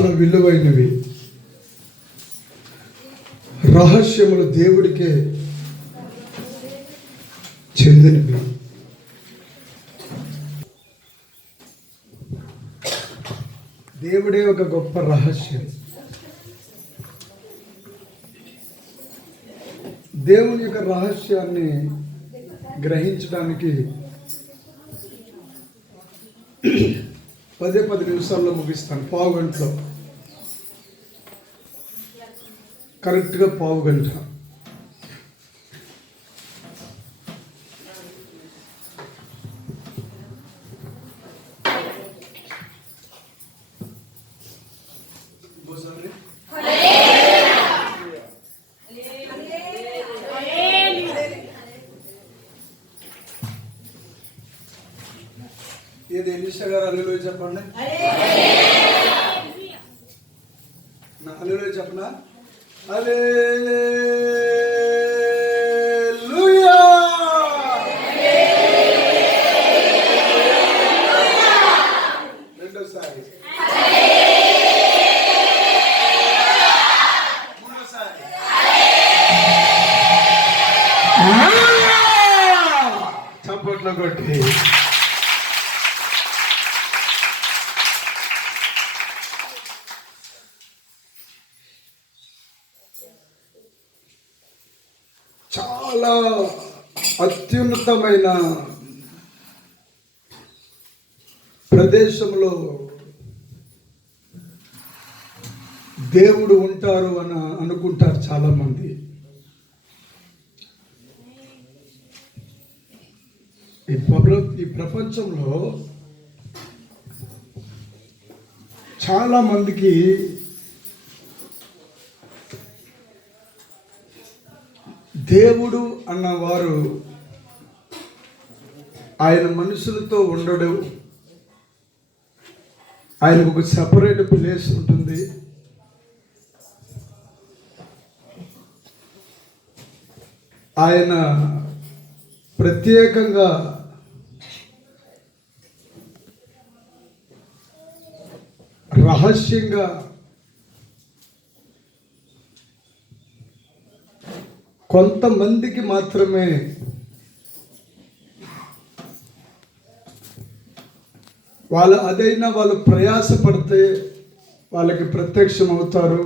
చాలా విలువైనవి. రహస్యములు దేవుడికే చెందినవి. దేవుడే ఒక గొప్ప రహస్యం. దేవుని యొక్క రహస్యాన్ని గ్రహించడానికి 10 నిమిషాల్లో ముగిస్తాను. పావు గంటలో, కరెక్ట్గా పావు గంట. ఏది ఎలీషా గారు హల్లెలూయా చెప్పండి. నా హల్లెలూయా చెప్పనా? హల్లెలూయా. రెండోసారి, మూడోసారి. చప్పట్లో కొట్టి చాలా అత్యున్నతమైన ప్రదేశంలో దేవుడు ఉంటారు అని అనుకుంటారు చాలామంది. ఈ ప్రపంచంలో చాలా మందికి దేవుడు అన్నవారు ఆయన మనుషులతో ఉండడు. ఆయనకు ఒక సపరేట్ ప్లేస్ ఉంటుంది. ఆయన ప్రత్యేకంగా రహస్యంగా కొంతమందికి మాత్రమే వాళ్ళు ప్రయాసపడితే వాళ్ళకి ప్రత్యక్షం అవుతారు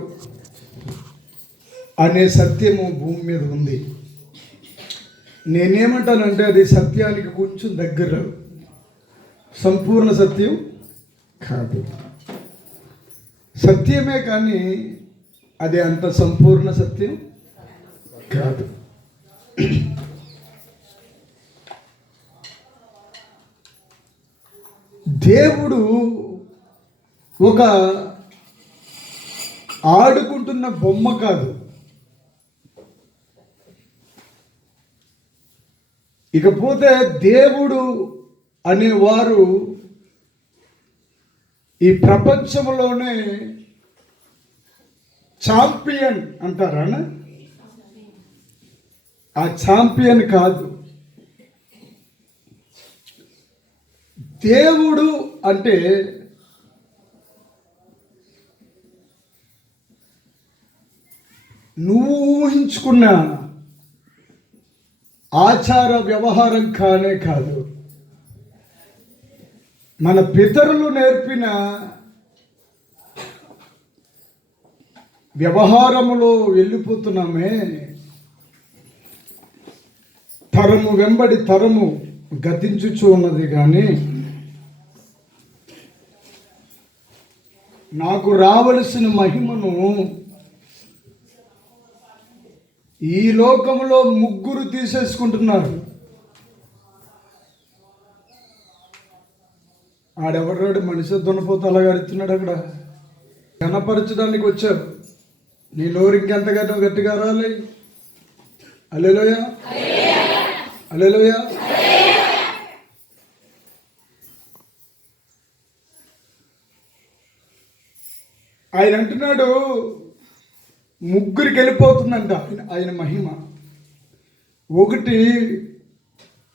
అనే సత్యము భూమి మీద ఉంది. నేనేమంటానంటే అది సత్యానికి కొంచెం దగ్గర, సంపూర్ణ సత్యం కాదు. సత్యమే కానీ అది అంత సంపూర్ణ సత్యం కాదు. దేవుడు ఒక ఆడుకుంటున్న బొమ్మ కాదు. ఇకపోతే దేవుడు అనేవారు ఈ ప్రపంచంలోనే ఛాంపియన్ అంటారా? ఆ ఛాంపియన్ కాదు. దేవుడు అంటే నువ్వు ఊహించుకున్న ఆచార వ్యవహారం కానే కాదు. మన పితరులు నేర్పిన వ్యవహారములో వెళ్ళిపోతున్నామే. తరము వెంబడి తరము గతించుచు ఉన్నది కానీ నాకు రావలసిన మహిమను ఈ లోకంలో ముగ్గురు తీసేసుకుంటున్నారు. ఆడెవడాడు మనిషి దున్నపోతే అలాగడుతున్నాడు. అక్కడ కనపరచడానికి వచ్చావు. నీ నోరు ఇంకెంత గట్టిగా రాలి. హల్లెలూయా, హల్లెలూయా. ఆయన అంటున్నాడు ముగ్గురికి వెళ్ళిపోతుందంట ఆయన మహిమ. ఒకటి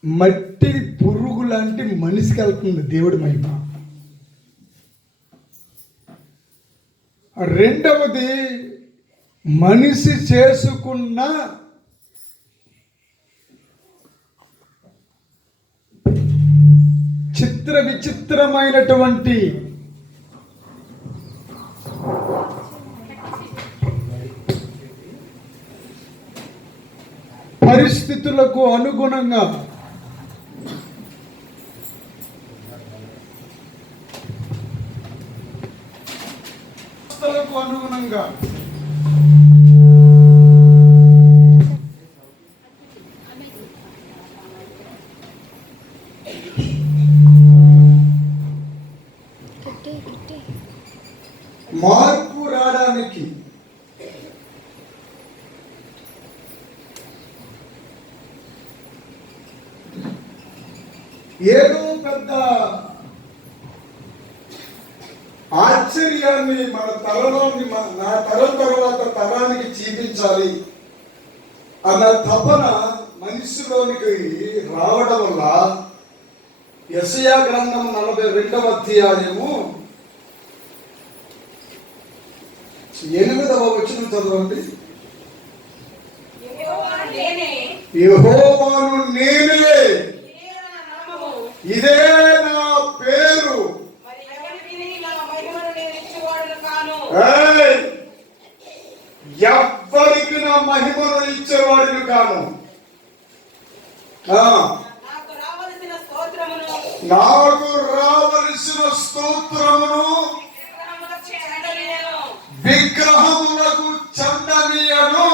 మట్టి పురుగు లాంటి మనిషికి వెళ్తుంది దేవుడి మహిమ. రెండవది మనిషి చేసుకున్న చిత్ర విచిత్రమైనటువంటి పరిస్థితులకు అనుగుణంగా అనుగుణంగా మార్పు రావడానికి ఏదో పెద్ద ఆశ్చర్యాన్ని మన తరంలోని నా తరం తర్వాత తరానికి చూపించాలి అన్న తపన మనిషిలోనికి రావడం వల్ల యెషయా గ్రంథం 42వ అధ్యాయము 8వ వచనం చదవండి. యెహోవాను నేనే, ఇదే నా పేరు, ఎవ్వరికి నా మహిమను ఇచ్చేవాడిని కాను. నాకు రావలసిన స్తోత్రమును విగ్రహములకు చెందనీయను.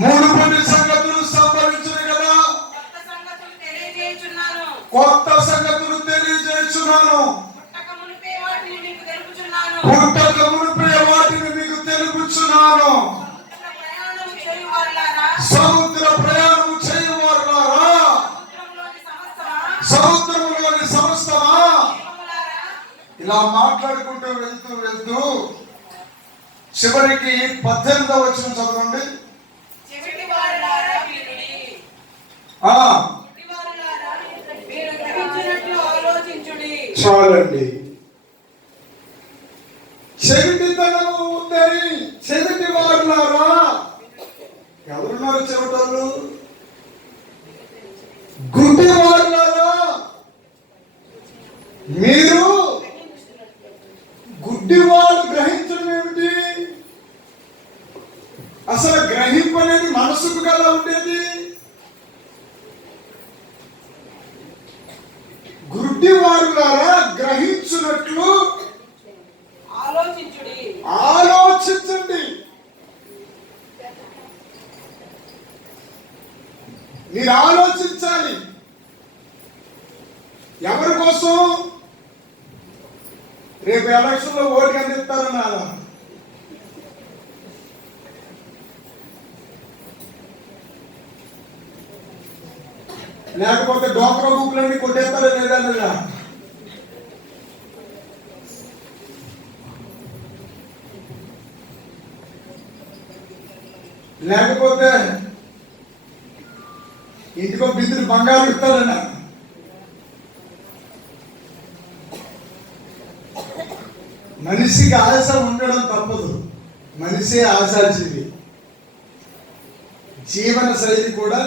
మునుపటి సంగతులు సంభవించను కదా, కొత్త సంగతులు తెలియజేస్తున్నాను. పుట్టక మునిపే వాటిని మీకు తెలుపుచున్నాను. సముద్ర ప్రయాణం చేయువారులారా, సముద్రంలోని సమస్తమా, ఇలా మాట్లాడుకుంటూ వెళ్తూ వెళ్తూ చివరికి 18వ వచనం చదవండి. చాలండి. చెవిటితనము ఉందని చెవిటి వారులారా, ఎవరున్నారు చెవిటోళ్ళు? గుడ్డి వారులారా, మీరు గుడ్డివాడు గ్రహించడం ఏమిటి? అసలు గ్రహింపు అనేది మనసుకు కదా ఉండేది. గుడ్డివారులారా గ్రహించున్నట్లు ఆలోచించండి. మీరు ఆలోచించాలి. ఎవరి కోసం? రేపు ఎలక్షన్ లో ఓటు అందిస్తారన్నా, లేకపోతే డోక్రా బుక్లన్నీ కొట్టేస్తారో లేదన్నదా? లేకపోతే ఇంటికో బిద్దులు బంగారు ఇస్తారన్నా? మనిషికి ఆశ ఉండడం తప్పదు, మనిషే ఆశాజీవి. జీవన శైలి కూడా,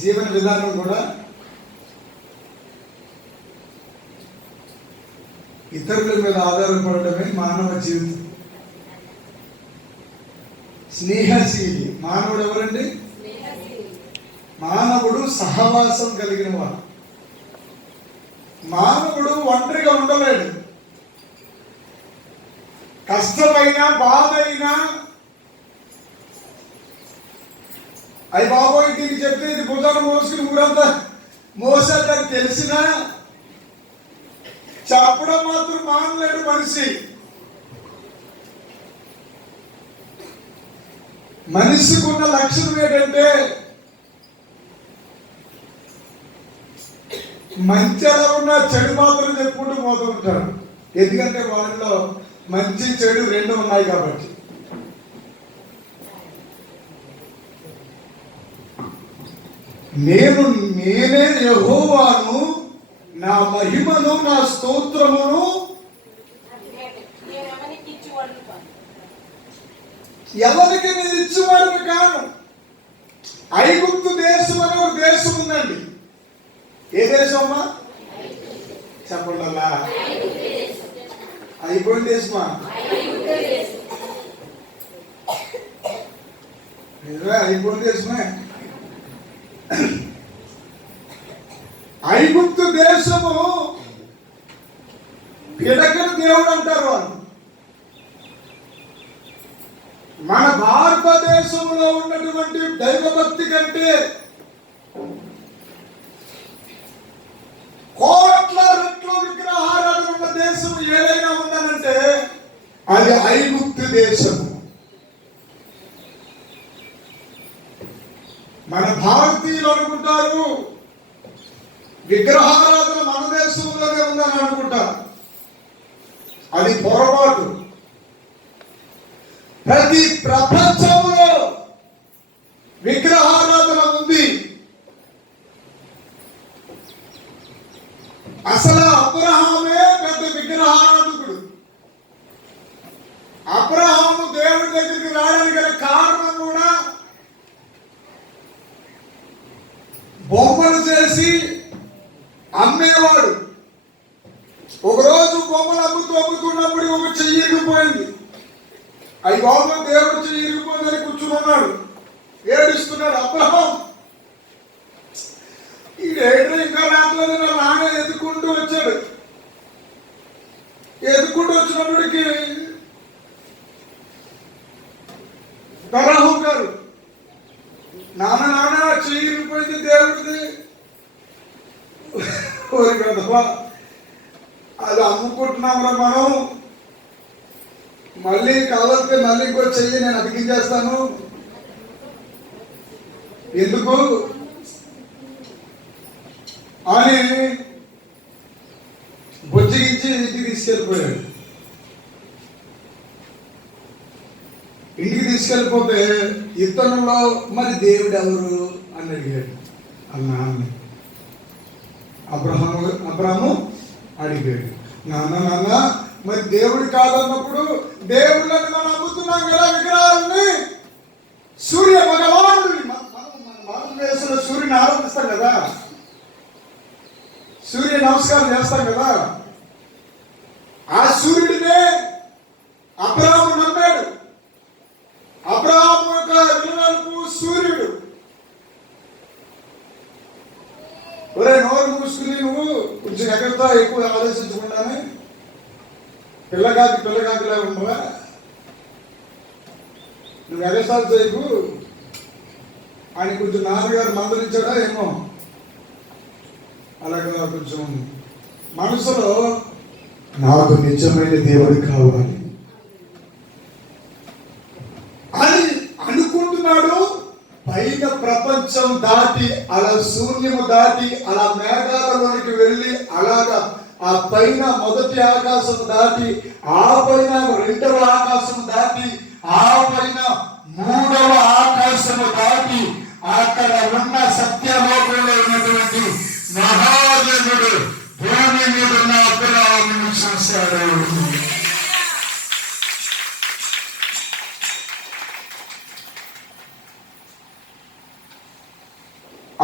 జీవన విధానం కూడా ఇతరుల మీద ఆధారపడటమే మానవ జీవితం. స్నేహశీలి మానవుడు ఎవరండి? మానవుడు సహవాసం కలిగిన వాడు. మానవుడు ఒంటరిగా ఉండలేడు. కష్టమైనా బాధైనా అయ్యి బాబోయ్ దీనికి చెప్తే ఇది భుజాన్ని మోసుకుని ఊరంతా మోసేదని తెలిసినా చెప్పడం మాత్రం మానలేడు మనిషి. మనిషికి ఉన్న లక్షణం ఏంటంటే మంచి ఎలా ఉన్నా చెడు మాత్రం చెప్పుకుంటూ పోతూ ఉంటాడు. ఎందుకంటే వాళ్ళలో మంచి చెడు రెండు ఉన్నాయి కాబట్టి. నేనే యెహోవాను, నా మహిమను, నా స్తోత్రమును ఎవరికి నేను ఇచ్చేవాడిని కాను. ఐగుప్తు దేశం అనే ఒక దేశం ఉందండి. ఏ దేశం అమ్మా? చెప్పండి. అలా అయిపోయిన దేశమా? నిజమే, అయిపోయిన దేశమే. ఐగుప్తు దేశము పిడకల దేవుడు అంటారు వాళ్ళు. మన భారతదేశంలో ఉన్నటువంటి దైవభక్తి కంటే కోట్ల రెట్లు విగ్రహారాధన ఉన్న దేశం ఏదైనా ఉందనంటే అది ఐగుప్తు దేశము. మన భారతీయులు అనుకుంటారు విగ్రహారాధన మన దేశంలోనే ఉందని అనుకుంటారు. అది పొరపాటు. ప్రతి ప్రపంచంలో విగ్రహారాధన ఉంది. అసలు అబ్రహామే పెద్ద విగ్రహారాధకుడు. అబ్రహాము దేవుడి దగ్గరికి రావడానికి గల కారణం కూడా బొమ్మలు చేసి అమ్మేవాడు. ఒకరోజు బొమ్మలు అమ్ముతున్నప్పుడు ఒక చెయ్యి ఇరిగిపోయింది. అవి బాబు దేవుడు చెయ్యి ఇరిగిపోయిందని కూర్చున్నాడు, ఏడుస్తున్నాడు. అబ్రహాం ఈ ఏడు ఇంకా రాత్రి నా నాన్న ఎదుకుంటూ వచ్చాడు. ఎదుకుంటూ వచ్చినప్పటికి తరాహు గారు, నాన్న చెయ్యి ఇరిగిపోయింది దేవుడిది. కదవా, అది అమ్ముకుంటున్నాం మనం, మళ్ళీ కావాలంటే మళ్ళీ ఇంకో చెయ్యి నేను అతికించేస్తాను. ఎందుకు అని బొజ్జిగించి ఇంటికి తీసుకెళ్ళిపోయాడు. ఇంటికి తీసుకెళ్ళిపోతే ఇతనులో మరి దేవుడు ఎవరు అని అడిగాడు. నాన్న అబ్రహాము అడిగాడు, నాన్న మరి దేవుడు కాదన్నప్పుడు దేవుళ్ళని మనం అమ్ముతున్నాం కదా విగ్రహాలని. సూర్య భగవానుడిని మన భారతదేశంలో సూర్యుని ఆరాధిస్తాం కదా, సూర్య నమస్కారం చేస్తాం కదా. ఆ సూర్యుడినే అబ్రహాము నమ్మాడు. అబ్రహాము యొక్క విలువలకు సూర్యుడు. ఒరే నోరు మూసుకుని నువ్వు కొంచెం ఎక్కడితో ఎక్కువ ఆలోచించకుండానే పిల్లగాకిలా ఉండవా, నువ్వు ఎగసాలు చేయకు అని కొంచెం నాన్నగారు మందలించాడా ఏమో. అలాగా కొంచెం మనసులో నాకు నిజమైన దేవుడు కావాలి అని అనుకుంటున్నాడు. పైన ప్రపంచం దాటి అలా శూన్యము దాటి అలా మేఘాలలోనికి వెళ్ళి అలాగా ఆ పైన మొదటి ఆకాశం దాటి ఆ పైన రెండవ ఆకాశం దాటి ఆ పైన మూడవ ఆకాశము దాటి అక్కడ ఉన్న సత్యలోకంలో ఉన్నటువంటి మహాదేవుడు భూమి మీద ఉన్న అబ్రహామును చూశాడు.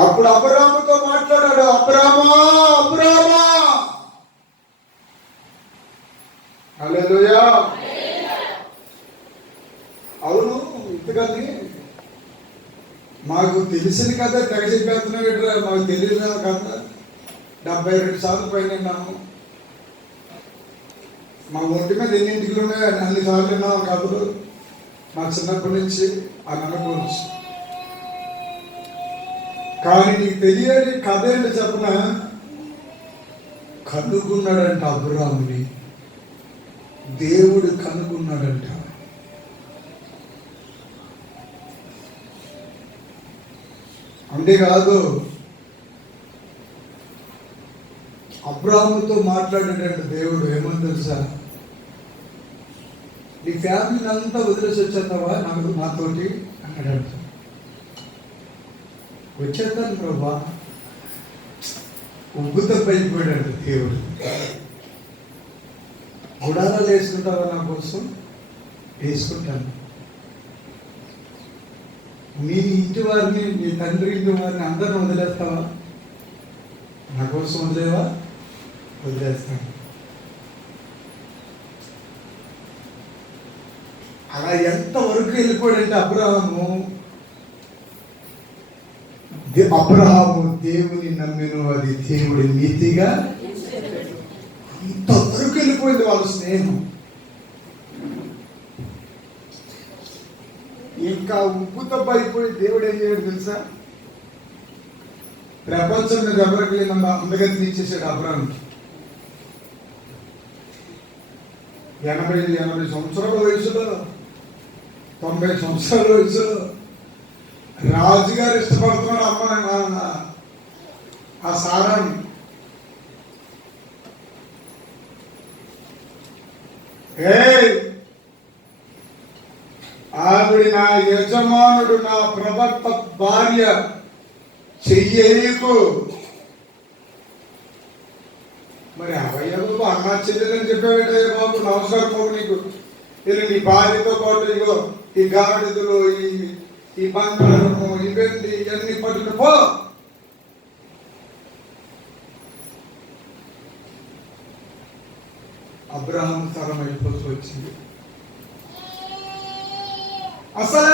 అప్పుడు అబ్రహాముతో మాట్లాడాడు, అబ్రహామా హల్లెలూయా. అవును, ఇంతకని మాకు తెలిసిన కథ తెగ చెప్పేస్తున్నాడు. మాకు తెలియదు కథ 72 సార్లు పైన విన్నాము. మా ఒంటి మీద ఎన్నింటికి ఉన్నాయో అన్ని సార్లు విన్నాము కథలు. మా చిన్నప్పటి నుంచి ఆ నమ్మకం గురించి. కానీ నీకు తెలియని కథ ఏంటో చెప్పన, కనుక్కున్నాడంట అబ్రహాముని దేవుడు, కనుక్కున్నాడంట. అంతేకాదు అబ్రహాముతో మాట్లాడేటంటే దేవుడు ఏమని తెలుసా, నీ ఫ్యామిలీని అంతా వదిలేసి వచ్చేస్తావా నాతోటి అన్నాడంట. వచ్చేద్దాను ప్రభా, ఉగ్గుతో పైపోయాడు దేవుడు. గుడారాలు వేసుకుంటావా నా కోసం, వేసుకుంటాను. మీ ఇంటి వారిని, మీ తండ్రి ఇంటి వారిని అందరిని వదిలేస్తావా? నా కోసం వదిలేవా? వదిలేస్తాను. అలా ఎంతవరకు వెళ్ళిపోయాడంటే అబ్రహాము దేవుని నమ్మిన అది దేవుడి నీతిగా అంతవరకు వెళ్ళిపోయింది వాళ్ళ స్నేహం. ఇంకా ఉప్పుతప్ప అయిపోయి దేవుడు ఏం చేయడు తెలుసా? ప్రపంచం మీద ఎవరికి లేని అందగతి ఇచ్చేసాడు అబ్రహాంకి. 80 సంవత్సరాల వయసులో, 90 సంవత్సరాల వయసులో రాజుగారు ఇష్టపడుతున్నాడు అమ్మ ఆ సారాన్ని. ఆవిడ నా యజమానుడు, నా ప్రవక్త భార్య, చెయ్యకు. మరి అవయ్యకు అన్నా చెల్లెలని చెప్పాడే బాబు, నమస్కారం బాబు నీకు. నేను నీ భార్యతో పాటు ఇగో ఈ గాడిదలు, ఈ బంగారము, ఇవన్నీ ఇవన్నీ పట్టుకుపో. అబ్రహాం తరం అయిపోతూ వచ్చింది. అసలు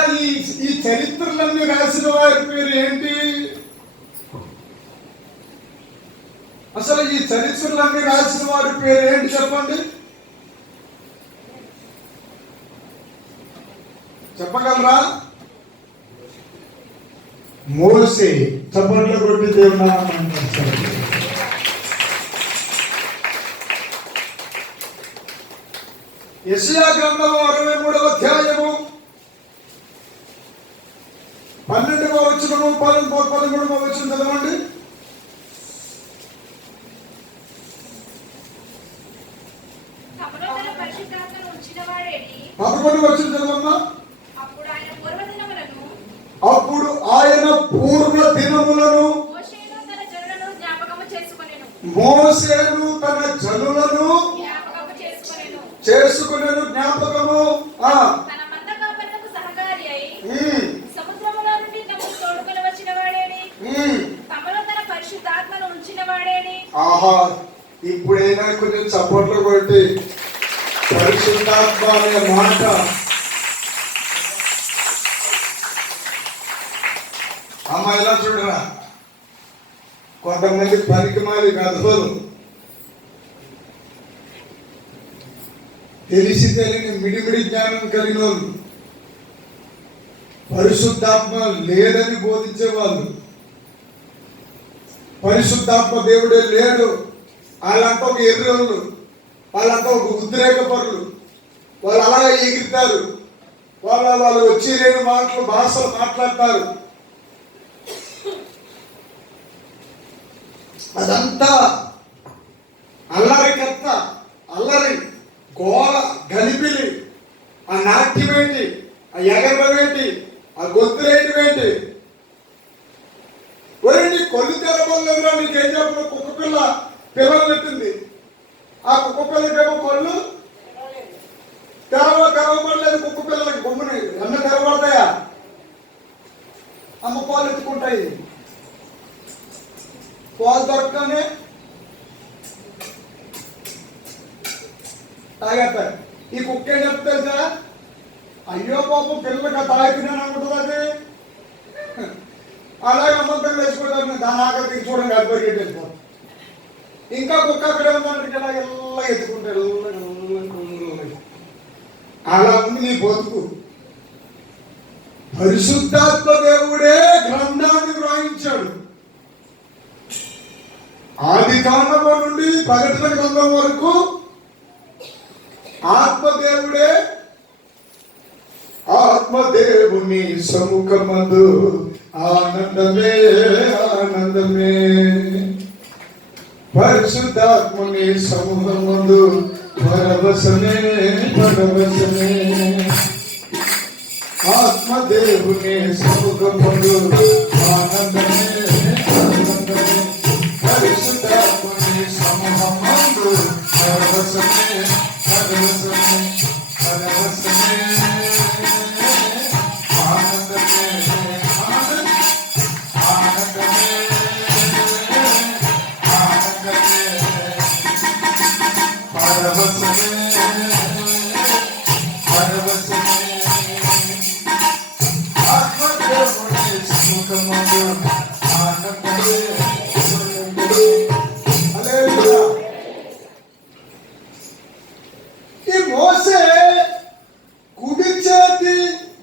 ఈ చరిత్రలన్నీ రాసిన వారి పేరు ఏంటి? అసలు ఈ చరిత్రలన్నీ రాసిన వారి పేరు ఏంటి చెప్పండి? చెప్పగలరా? మోసే. చప్పట్లు కొట్టి దేవుని యెషయా గ్రంథము 63వ అధ్యాయము 12వ వచనము 13వ వచనం చదవండి. అప్పుడు ఆయన పూర్వ దినములను మోసేను తన జనులను చేసుకునేను జ్ఞాపకము. ఆహా, ఇప్పుడైనా కొంచెం చప్పట్లు కొట్టి పరిశుద్ధాత్మ అనే మాట అమ్మాయిలా చూడరా. కొంతమంది పనికిమాలి కథలు, తెలిసి తెలియని మిడిమిడి జ్ఞానం కలిగిన వాళ్ళు, పరిశుద్ధాత్మ లేదని బోధించేవాళ్ళు, పరిశుద్ధాత్మ దేవుడే లేడు, వాళ్ళంతా ఒక ఎర్రోళ్ళు, వాళ్ళంతా ఒక ఉద్రేక పరులు, వాళ్ళు అలాగే ఎగురుతారు, వాళ్ళు వచ్చి లేని మాటలు భాషలు మాట్లాడతారు. అదంతా అల్లరి కత్త, అల్లరి గోల, గలిపిలి, ఆ నాట్యం ఏంటి, ఆ ఎగరడం ఏంటి, ఆ గొంతులేంటి ఏంటి? ఒరేంటి కొల్లు తెరవలేదురా నీకేం చెప్పిన? కుక్క పిల్ల పిల్లలు పెట్టింది, ఆ కుక్క పిల్లకేమో కొళ్ళు తెరవబడలేదు. కుక్క పిల్లలకి గుమ్మని అన్న తెరవబడతాయా? అమ్మ పాలు ఎత్తుకుంటాయి, పాలు దొరకనే తాగేస్తాయి. ఈ కుక్క ఏం చెప్తా? అయ్యో పాపం పిల్లలకి తాగినాను అనుకుంటుంది అది. అలాగే అమ్మకం వేసుకోవడానికి దాని ఆకలికి చూడండి అడ్వకేట్ వెళ్ళిపోతుంది. ఇంకా కుక్క అక్కడే ఉందంటే ఇలా ఎల్లా ఎత్తుకుంటారు. అలా ఉంది నీ బతుకు. పరిశుద్ధాత్మ దేవుడే గ్రంథాన్ని వ్రాయించాడు. ఆది కాండము నుండి ప్రకటన గ్రంథం వరకు ఆత్మదేవుడే, ఆత్మదేవుని సముఖమందు ఆనందమే ఆనందమే, పరిశుద్ధాత్మని సముఖమందు పరవశమే పరవశమే, ఆత్మదేవుని సముఖమందు ఆనందమే ఆనందమే, పరిశుద్ధాత్మని సముఖమందు పరవశమే పరవశమే పరవశమే. మోసే కుడి చేతి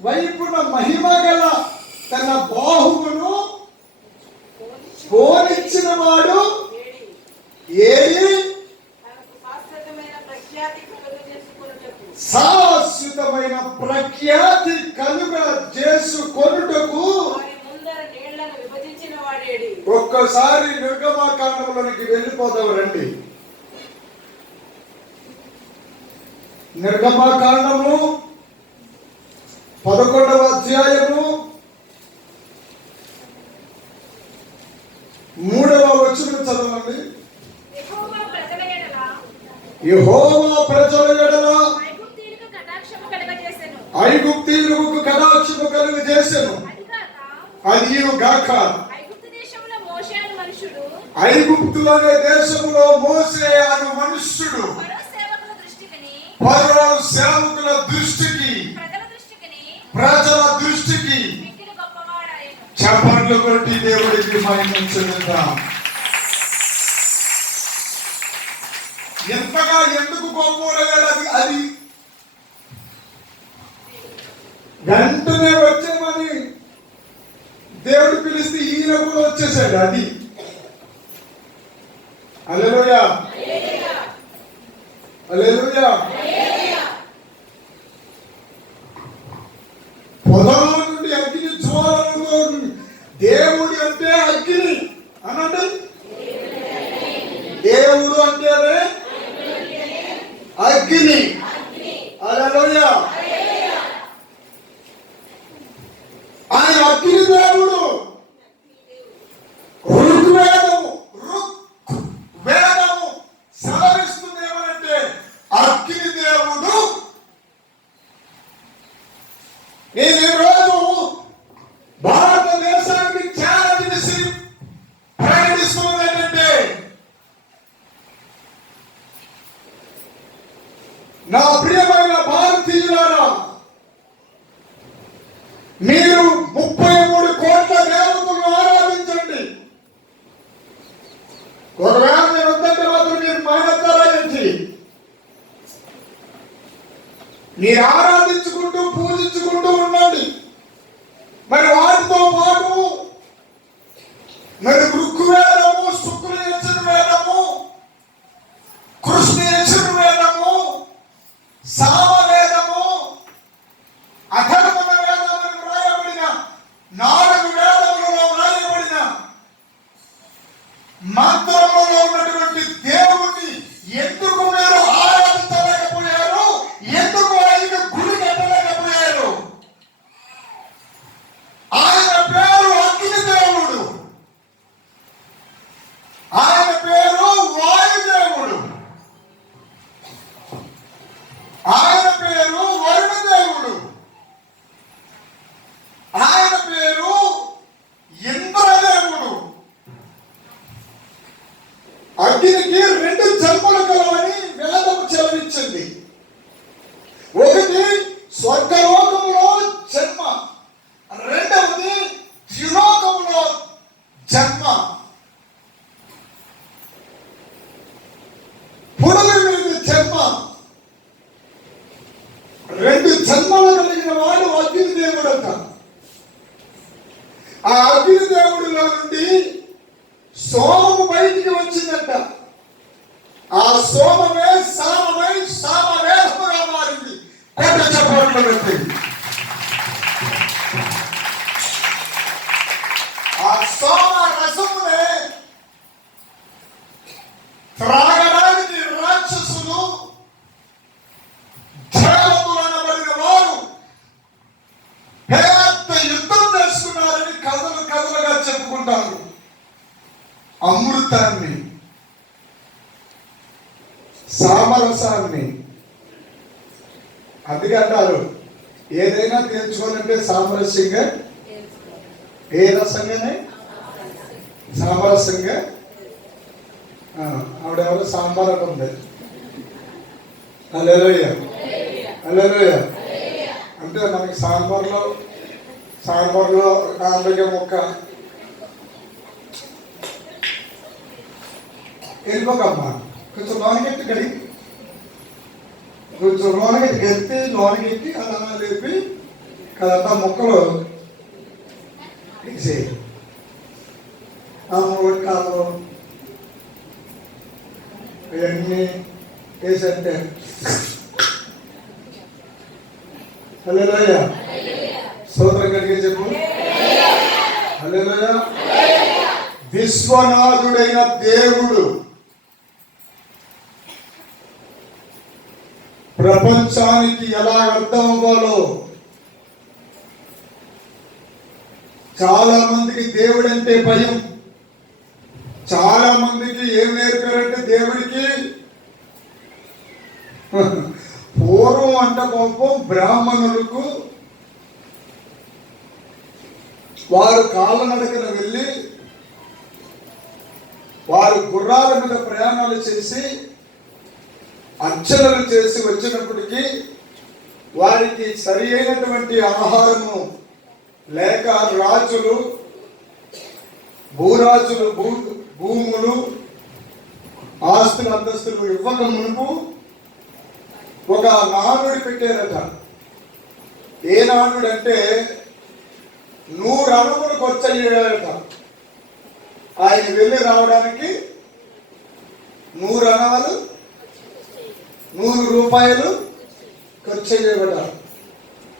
వైపున మహిమ గల తన బాహువును పోనిచ్చిన వాడు ఏది? శాశ్వతమైన ప్రఖ్యాతి కలుగ చేసుకొనుటకు ఒక్కసారి నిర్గమాకాండంలోనికి వెళ్ళిపోదాం రండి. నిర్గమాకాండము 11వ అధ్యాయము 3వ వచనం చదవండి. యెహోవా ప్రజల యెడల ఐగుప్తీయులకు కటాక్షము కలుగజేసెను. అదియు గాక ఐగుప్తు అనే దేశములో మోసే అను మనుష్యుడు ఫరో సేవకుల దృష్టికి ప్రజల దృష్టికి చప్పట్లు కొట్టి దేవుడికి మహిమ చెల్లిద్దాం. ఎంతగా ఎందుకు గొప్పవాడయ్యాడు? అది వెంటనే వచ్చామని దేవుడు పిలిస్తే ఈయన కూడా వచ్చేసాడు. అది హల్లెలూయా, హల్లెలూయా. పొదల నుండి అగ్ని జ్వాలతో దేవుడు అంటే అగ్ని అనండి. దేవుడు అంటేనే అగ్ని. హల్లెలూయా. ఆయన అగ్ని దేవుడు. వేదము సెలవిస్తుంది ఏమనంటే అగ్ని దేవుడు. నేను ఈరోజు భారతదేశానికి ఛాలెంజ్ ప్రకటిస్తున్నది ఏంటంటే, నా ప్రియమైన భారతీయులారా, మీరు 33 కోట్ల దేవతలను ఆరాధించండి. ఒకవేళ నేను వద్దంటే మాత్రం మీరు మానేస్తారా ఏంటి? మీరు ఆరాధించుకుంటూ పూజించుకుంటూ ఉండండి. మరి వాటితో పాటు మరి ఋగ్వేదము, శుక్ర యజుర్వేదము, కృష్ణ యజుర్వేదము, సామవేదము, అధర్వణ వేదములు వ్రాయబడిన 4 వేదములలో వ్రాయబడిన మంత్రములో ఉన్నటువంటి దేవుణ్ణి ఎందుకు మీరు ఆరాధించలేకపోయారు? ఎందుకు ఆయన గుడి కట్టలేకపోయారు? ఆయన పేరు అగ్ని దేవుడు, ఆయన పేరు వాయుదేవుడు, ఆయన పేరు వరుణ దేవుడు, ఆయన పేరు ఇంద్రదేవుడు. అగ్నికి 2 జన్మలు కలవని వేదము చెలవిచ్చింది. ఒకటి స్వర్గలోకములో జన్మ, రెండవది ద్యులోకములో జన్మ. పురుగు మీద జన్మ. 2 జన్మలు కలిగిన వాడు అగ్ని దేవుడు అంట. ఆ అగ్ని దేవుడిలో నుండి సోమము బయటికి వచ్చిందంట. ఆ సోమమే సామమై సామవేహముగా మారింది. కొత్త చప్పట్లు పెట్టింది. ఆ సోమ రసమునే త్రాగడానికి రాక్షసులు, దేవతలు అనబడిన వారు పెద్ద యుద్ధం చేసుకున్నారని కథలు కథలుగా చెప్పుకుంటారు. అమృతాన్ని, సామరసాన్ని, అందుకే అంటారు ఏదైనా తేల్చుకోవాలంటే సామరస్యంగా, ఏ రసంగానే సామరస్యంగా. ఆవిడెవరో సాంబార్ అని ఉంది. హల్లెలూయా, హల్లెలూయా. అంటే మనకి సాంబార్లో ఆంధ్రగా మొక్క వెళ్ళిపోకమ్మా, కొంచెం బాగా కడి. కొంచెం లోనకి ఎత్తి లోనకి ఎక్కి అలా లేపి అదంతా ముక్కలు తీసేయి. కాలు ఇవన్నీ వేసంటే హల్లెలూయా, స్తోత్రం కలిగి చెప్పు హల్లెలూయా. విశ్వనాథుడైన దేవుడు ప్రపంచానికి ఎలా అర్థం అవ్వాలో చాలా మందికి దేవుడు అంటే భయం. చాలా మందికి ఏం నేర్పారంటే దేవుడికి పూర్వం అంట పాపం బ్రాహ్మణులకు వారు కాళ్ళనడకన వెళ్ళి వారు గుర్రాల మీద ప్రయాణాలు చేసి అర్చనలు చేసి వచ్చినప్పటికీ వారికి సరి అయినటువంటి ఆహారము లేక రాజులు భూరాజులు భూములు ఆస్తులు అంతస్తులు ఇవ్వక మునుపు ఒక నానుడి పెట్టారట. ఏ నానుడు అంటే 100 అణువులు ఖర్చు అయ్యాడట. ఆయన వెళ్ళి రావడానికి 100 అణాలు 100 రూపాయలు ఖర్చు అయ్యేవట.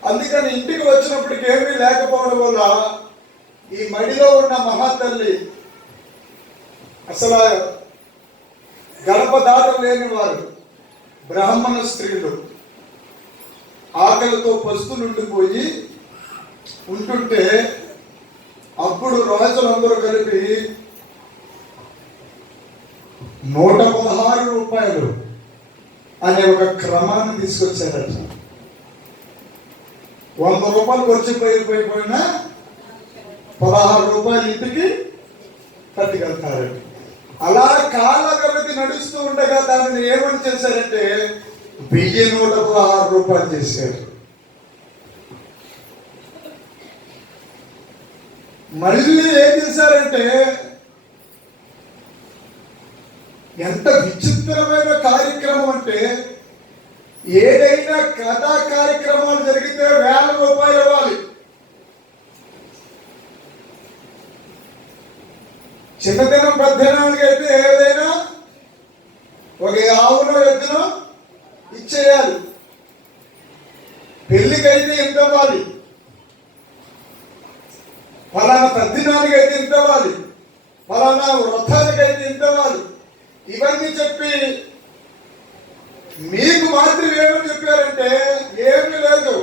అందుకని ఇంటికి వచ్చినప్పటికి ఏమీ లేకపోవడం వల్ల ఈ మడిలో ఉన్న మహాతల్లి, అసలు గడప దాటలేని వారు బ్రాహ్మణ స్త్రీలు ఆకలితో పస్తులుండిపోయి ఉంటుంటే అప్పుడు రాజులందరూ కలిపి 116 రూపాయలు అనే ఒక క్రమాన్ని తీసుకొచ్చారట. 100 రూపాయలు వచ్చిపోయిపోయినా 16 రూపాయలు ఇంటికి కట్టుకెళ్తారు. అలా కాళ్ళ వ్యవధి నడుస్తూ ఉండగా దానిని ఏమని చేశారంటే 1116 రూపాయలు చేశారు. మళ్ళీ ఏం చేశారంటే ఎంత విచిత్రమైన కార్యక్రమం అంటే ఏదైనా కథా కార్యక్రమాలు జరిగితే 1000 రూపాయలు ఇవ్వాలి. చిన్నదినం పెద్దదినానికి అయితే ఏదైనా ఒక ఆవులో ఎద్దునో ఇచ్చేయాలి. పెళ్లికైతే ఎంత ఇవ్వాలి, ఫలానా పెద్దదినానికి అయితే ఎంత ఇవ్వాలి, ఫలానా వ్రతానికి అయితే ఎంత ఇవ్వాలి. ఇవన్నీ చెప్పి మీకు మాత్రం ఏమని చెప్పారంటే ఏమీ లేదు,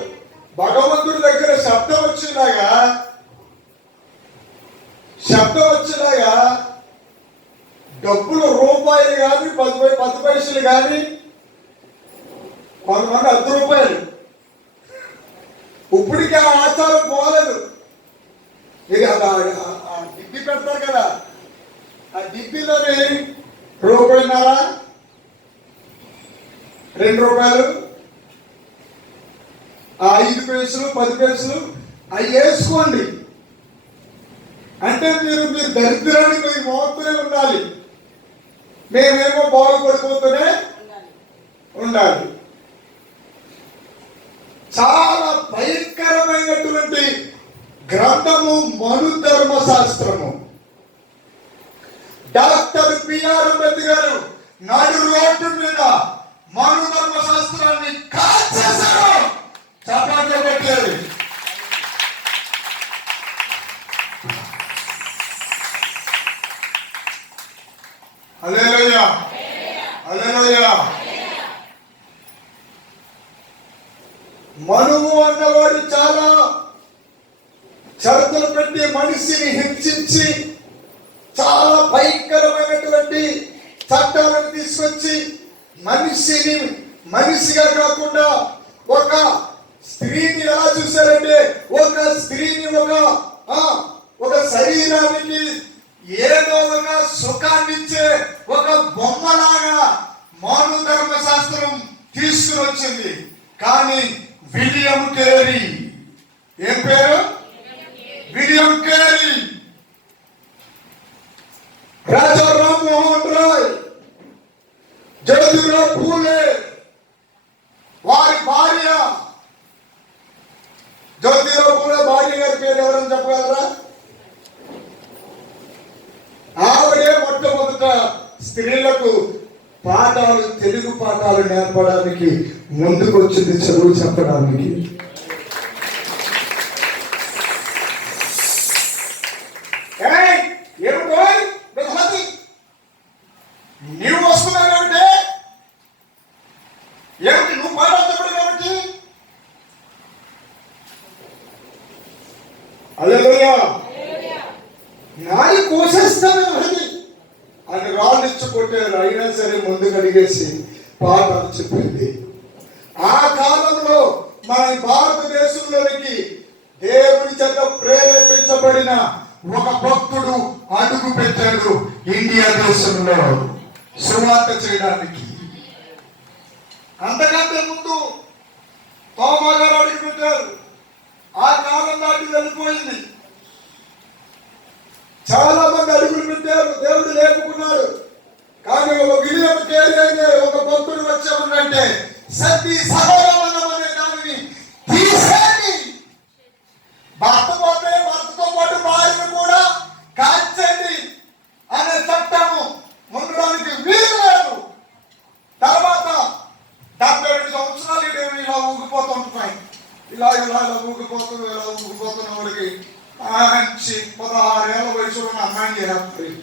భగవంతుడి దగ్గర శబ్దం వచ్చేలాగా డబ్బులు రూపాయలు కానీ 10 పైసలు కానీ, కొంతమంది 10 రూపాయలు. ఇప్పటికీ ఆ ఆచారం పోలేదు. ఇది డిబ్బి పెడతారు కదా, ఆ డిబ్బీలోని రూపాయిన్నర 2 రూపాయలు, 5 పైసలు 10 పైసలు అవి వేసుకోండి. అంటే మీరు దరిద్రాన్ని మీరు మోస్తూనే ఉండాలి, మేమేమో బాగుపడిపోతూనే ఉండాలి. చాలా భయంకరమైనటువంటి గ్రంథము మను ధర్మశాస్త్రము. డాక్టర్ బిఆర్ అంబేద్కర్ నాడు రోడ్డు మీద మను ధర్మశాస్త్రాన్ని కాల్చేశారు. చపాట్లు పెట్టారు. హల్లెలూయా, హల్లెలూయా. మనువు అన్నవాడు చాలా షరతులు పెట్టి మనిషిని హింసించి చాలా భయంకరమైనటువంటి చట్టాలను తీసుకొచ్చి మనిషిని మనిషిగా కాకుండా ఒక స్త్రీని ఎలా చూశారంటే ఒక స్త్రీని ఒక శరీరానికి ఏదో ఒక సుఖాన్నిచ్చే ఒక బొమ్మలాగా మను ధర్మశాస్త్రం తీసుకుని వచ్చింది. కానీ విలియం కేరీ, ఏం పేరు? విలియం కేరీ, రాజా రామ్మోహన్ రాయ్, జ్యోతిరావు పూలే, పేరు ఎవరని చెప్పగలరా? ఆవిడే మొట్టమొదట స్త్రీలకు పాఠాలు, తెలుగు పాఠాలు నేర్పడానికి ముందుకు వచ్చింది, చదువు చెప్పడానికి. నీవు వస్తున్నావంటే ఏమిటి? నువ్వు పాఠాలు చెప్పడం ఏమిటి? హల్లెలూయా. నాయి కోసేస్తాను అని రాళ్ళు ఇచ్చుకొట్టారు. అయినా సరే ముందు కడిగేసి పాఠాలు చెప్పింది. ఆ కాలంలో మన భారతదేశంలోనికి దేవుని చేత ప్రేరేపించబడిన ఒక భక్తుడు అడుగు పెట్టాడు ఇండియా దేశంలో సువార్త చేయడానికి. అంతకంటే ముందు తోమా గారు అడుగు పెట్టారు. ఆ కాలం దాటి వెళ్ళిపోయింది. చాలా మంది అడుగులు పెట్టారు, దేవుడు లేపుకున్నాడు. కానీ ఒక విలియం కేరీ అనే ఒక భక్తుడు వచ్చామనంటే సతీ సహగమనం అనే దానిని తీసేది. భర్త పోతే భర్తతో పాటు భార్యను కూడా కాల్చండి అనే చట్టము ఉండడానికి వీలు లేదు. తర్వాత 72 సంవత్సరాలు ఇలా ఊగిపోతుంటున్నాయి. ఇలా ఊగిపోతున్న వాడికి మంచి 16 ఏళ్ల వయసులో అమ్మాయిని చేస్తారు.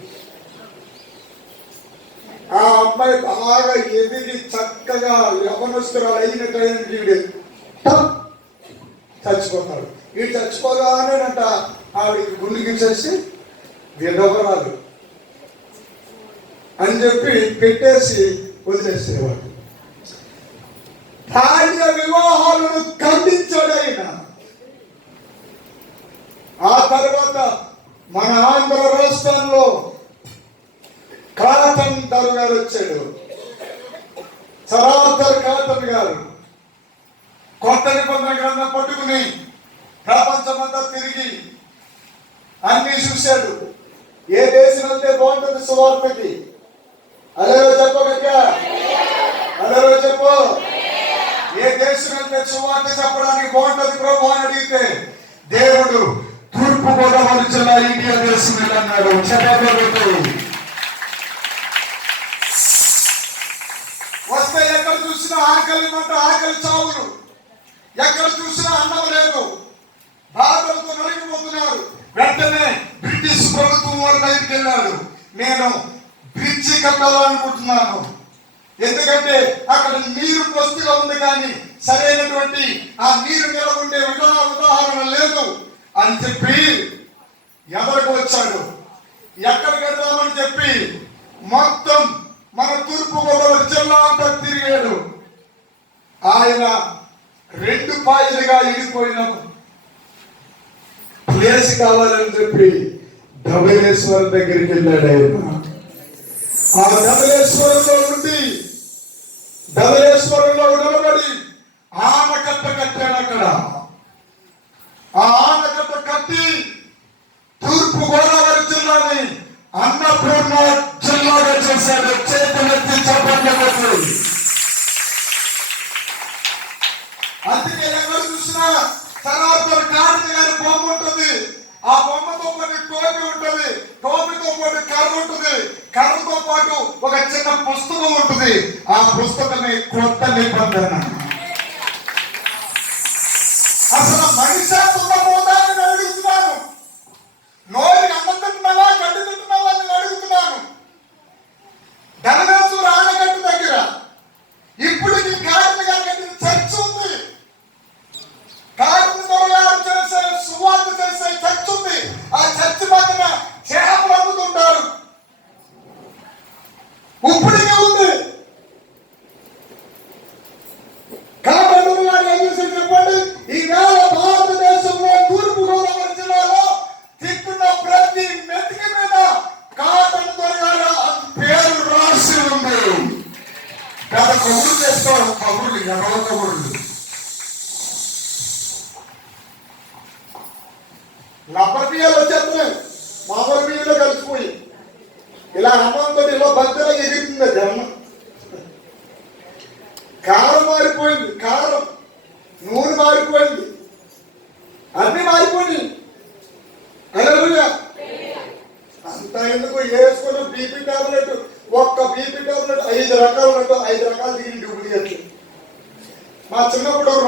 ఆ అమ్మాయి బాగా ఎదిగి చక్కగా యవనస్తురాలు అయిన టైంకి చచ్చిపోతాడు. వీడు చచ్చిపోగానేనంట ఆవిడికి గుండెకి చేసి విధవరాలు అని చెప్పి పెట్టేసి వదిలేసేవాడు. భార్య వివాహాలను ఖండించాడు ఆయన. ఆ తర్వాత మన ఆంధ్ర రాష్ట్రంలో కాటన్ దొర గారు వచ్చాడు. సరాసరి కాటన్ గారు కొత్త నిబంధన గ్రంథం పట్టుకుని ప్రపంచమంతా తిరిగి అన్ని చూశాడు. ఏ దేశం వెళ్తే బాగుంటుంది సువార్తకి? అదే చెప్పగలిగా? అదే చెప్పు. ఏ దేశం వెళ్తే సువార్త చెప్పడానికి బాగుంటుంది ప్రభు అని అడిగితే దేవుడు తూర్పు గోదావరి జిల్లా ఇండియా దేశం వెళ్ళన్నాడు. వస్తే ఎక్కడ చూసినా ఆకలి మంట, ఆకలి చావులు, ఎక్కడ చూసినా అన్నం లేదు, బాధలతో నలిగిపోతున్నారు. వెంటనే బ్రిటిష్ ప్రభుత్వం వారి దగ్గరికి వెళ్ళాడు. నేను బ్రిడ్జి కట్టాలనుకుంటున్నాను, ఎందుకంటే అక్కడ నీరు కొద్దిగా ఉంది కానీ సరైనటువంటి ఆ నీరు నిలవ ఉండే ఉదాహరణ లేదు అని చెప్పి ఎదరికి వచ్చాడు. ఎక్కడికి వెళ్దామని చెప్పి మొత్తం మన తూర్పు గోదావరి జిల్లా అంతా తిరిగాడు. ఆయన 2 పాయలుగా ఇడిపోయిన ప్లేస్ కావాలని చెప్పి ధవళేశ్వరం దగ్గరికి వెళ్ళాడు ఆయన. ఆ ధవళేశ్వరంలో నిలబడి ఆనకట్ట కట్టాడు. అక్కడ ఆ ఆనకట్ట కట్టి తూర్పు గోదావరి జిల్లాని అన్నపూర్ణ జిల్లాగా చేశాడు. చేతులెత్తి చెప్పండి. అందుకే ఎక్కడ చూసినా తర్వాత కాటి గారి బొమ్మ ఉంటుంది. ఆ బొమ్మతో పాటు టోపీ ఉంటుంది, టోపీతో పాటు కర్ర ఉంటుంది, కర్రతో పాటు ఒక చిన్న పుస్తకం ఉంటుంది. ఆ పుస్తకమే కొత్త నిబంధన. అసలు మనిషి తుండబోదాన్ని అడుగుతున్నాను. నోటికి అన్నం తింటున్నావా, గడ్డి తింటున్నావా అని అడుగుతున్నాను. ధనరాజు ఆనకట్ట దగ్గర ఇప్పటికి కాటి గారి చర్చ్ ఉంది. కాటి దొరగారు చేసే సువార్త చేసే చర్చ్ ఉంది. ఆ చర్చ్ పక్కన చేపలు అమ్ముతుంటారు. ఇప్పటికే ఉంది. కాబట్టి ఏం చేసి చెప్పండి, ఈవేళ భారతదేశంలో తూర్పు గోదావరి జిల్లాలో తిట్టున్న ప్రతి మెతికి మీద కాటన్ దొరగారు పేరు రాసి ఉంది. గత కబుర్లు చేస్తారు, కబుర్లు ఎవరో కబుర్లు. రబ్బర్ బియ్యాలు వచ్చేస్తున్నాయి, మామూలు బియ్యంలో కలిసిపోయి ఇలా అన్నంతో ఇలా బద్దలో ఎగురుతుంది. జన్మ కారం మారిపోయింది, కారం నూనె మారిపోయింది, అన్ని మారిపోయింది.